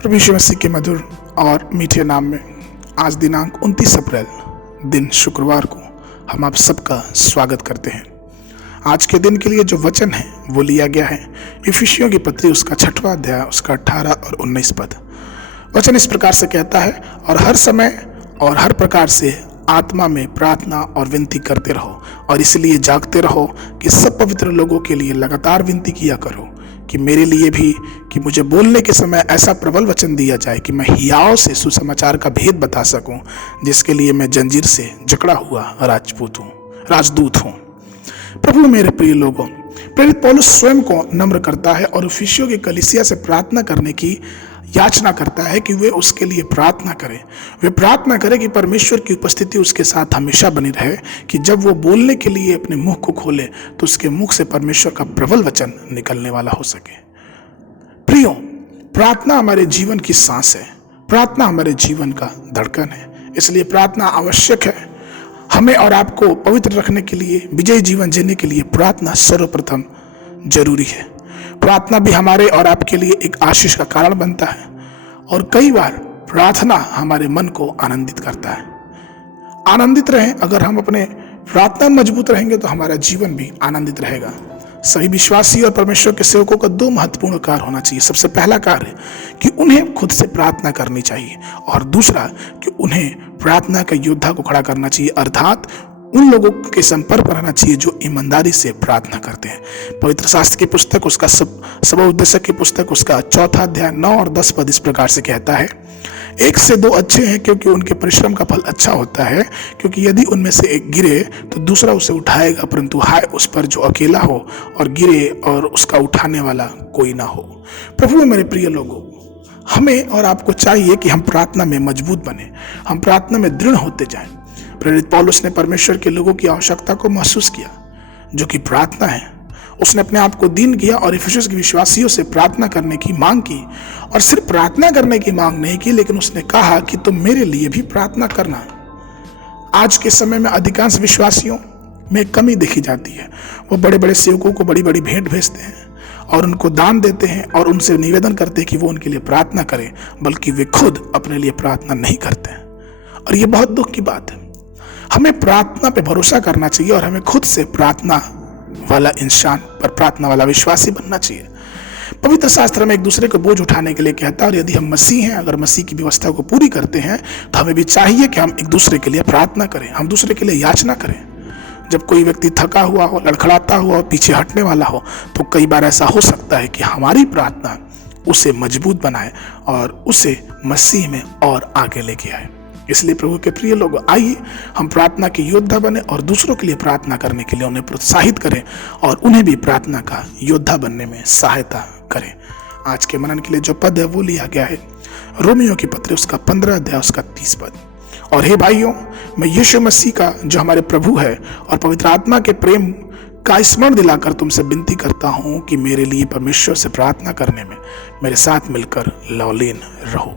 प्रभु यीशु मसीह के मधुर और मीठे नाम में आज दिनांक 29 अप्रैल दिन शुक्रवार को हम आप सबका स्वागत करते हैं। आज के दिन के लिए जो वचन है वो लिया गया है इफिसियों की पत्री उसका 6वां अध्याय उसका 18 और 19 पद। वचन इस प्रकार से कहता है, और हर समय और हर प्रकार से आत्मा में प्रार्थना और विनती करते रहो, और इसलिए जागते रहो कि सब पवित्र लोगों के लिए लगातार विनती किया करो कि मेरे लिए भी, कि मुझे बोलने के समय ऐसा प्रबल वचन दिया जाए कि मैं हियाव से सुसमाचार का भेद बता सकूं, जिसके लिए मैं जंजीर से जकड़ा हुआ राजदूत हूं। प्रभु मेरे प्रिय लोगों, प्रेरित पौलुस स्वयं को नम्र करता है और इफिसियों की कलीसिया से प्रार्थना करने की याचना करता है कि वे उसके लिए प्रार्थना करें। वे प्रार्थना करें कि परमेश्वर की उपस्थिति उसके साथ हमेशा बनी रहे, कि जब वो बोलने के लिए अपने मुंह को खोले तो उसके मुख से परमेश्वर का प्रबल वचन निकलने वाला हो सके। प्रियो, प्रार्थना हमारे जीवन की सांस है, प्रार्थना हमारे जीवन का धड़कन है। इसलिए प्रार्थना आवश्यक है। हमें और आपको पवित्र रखने के लिए, विजयी जीवन जीने के लिए प्रार्थना सर्वप्रथम जरूरी है। प्रार्थना भी हमारे और आपके लिए एक आशीष का कारण बनता है, और कई बार प्रार्थना हमारे मन को आनंदित करता है। आनंदित रहें। अगर हम अपने प्रार्थना में मजबूत रहेंगे तो हमारा जीवन भी आनंदित रहेगा। सही विश्वासी और परमेश्वर के सेवकों का 2 महत्वपूर्ण कार्य होना चाहिए। सबसे पहला कार्य कि उन्हें खुद से प्रार्थना करनी चाहिए, और दूसरा कि उन्हें प्रार्थना के योद्धा को खड़ा करना चाहिए, अर्थात उन लोगों के संपर्क में रहना चाहिए जो ईमानदारी से प्रार्थना करते हैं। पवित्र शास्त्र की पुस्तक उसका सबोपदेशक की पुस्तक उसका 4 अध्याय 9 और 10 पद इस प्रकार से कहता है, 1 से 2 अच्छे हैं क्योंकि उनके परिश्रम का फल अच्छा होता है, क्योंकि यदि उनमें से एक गिरे तो दूसरा उसे उठाएगा, परंतु हाय उस पर जो अकेला हो और गिरे और उसका उठाने वाला कोई ना हो। प्रभु में मेरे प्रिय लोगों, हमें और आपको चाहिए कि हम प्रार्थना में मजबूत बने, हम प्रार्थना में दृढ़ होते जाएं। प्रेरित पौलुस ने परमेश्वर के लोगों की आवश्यकता को महसूस किया, जो कि प्रार्थना है। उसने अपने आप को दीन किया और इफिसियों के विश्वासियों से प्रार्थना करने की मांग की, और सिर्फ प्रार्थना करने की मांग नहीं की, लेकिन उसने कहा कि तुम मेरे लिए भी प्रार्थना करना। आज के समय में अधिकांश विश्वासियों में कमी देखी जाती है। वो बड़े बड़े सेवकों को बड़ी बड़ी भेंट भेजते हैं और उनको दान देते हैं और उनसे निवेदन करते हैं कि वो उनके लिए प्रार्थना करें, बल्कि वे खुद अपने लिए प्रार्थना नहीं करते हैं, और ये बहुत दुख की बात है। हमें प्रार्थना पे भरोसा करना चाहिए और हमें खुद से प्रार्थना वाला इंसान पर प्रार्थना वाला विश्वासी बनना चाहिए। पवित्र शास्त्र में एक दूसरे को बोझ उठाने के लिए कहता है, और यदि हम मसीह हैं, अगर मसीह की व्यवस्था को पूरी करते हैं, तो हमें भी चाहिए कि हम एक दूसरे के लिए प्रार्थना करें, हम दूसरे के लिए याचना करें। जब कोई व्यक्ति थका हुआ हो, लड़खड़ाता हुआ हो, पीछे हटने वाला हो, तो कई बार ऐसा हो सकता है कि हमारी प्रार्थना उसे मजबूत बनाए और उसे मसीह में और आगे लेके आए। इसलिए प्रभु के प्रिय लोग, आइए हम प्रार्थना के योद्धा बने और दूसरों के लिए प्रार्थना करने के लिए उन्हें प्रोत्साहित करें और उन्हें भी प्रार्थना का योद्धा बनने में सहायता करें। आज के मनन के लिए जो पद है वो लिया गया है रोमियो की पत्री उसका 15 अध्याय उसका 30 पद। और हे भाइयों, मैं यीशु मसीह का जो हमारे प्रभु है और पवित्र आत्मा के प्रेम का स्मरण दिलाकर तुमसे विनती करता हूं कि मेरे लिए परमेश्वर से प्रार्थना करने में मेरे साथ मिलकर लवलीन रहो।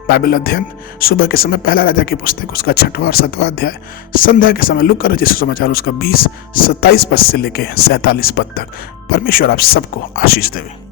बाइबल अध्ययन सुबह के समय पहला राजा की पुस्तक उसका 6वां और 7वां अध्याय, संध्या के समय लूका रचित सुसमाचार उसका 20-27 पद से लेके 47 पद तक। परमेश्वर आप सबको आशीष देवे।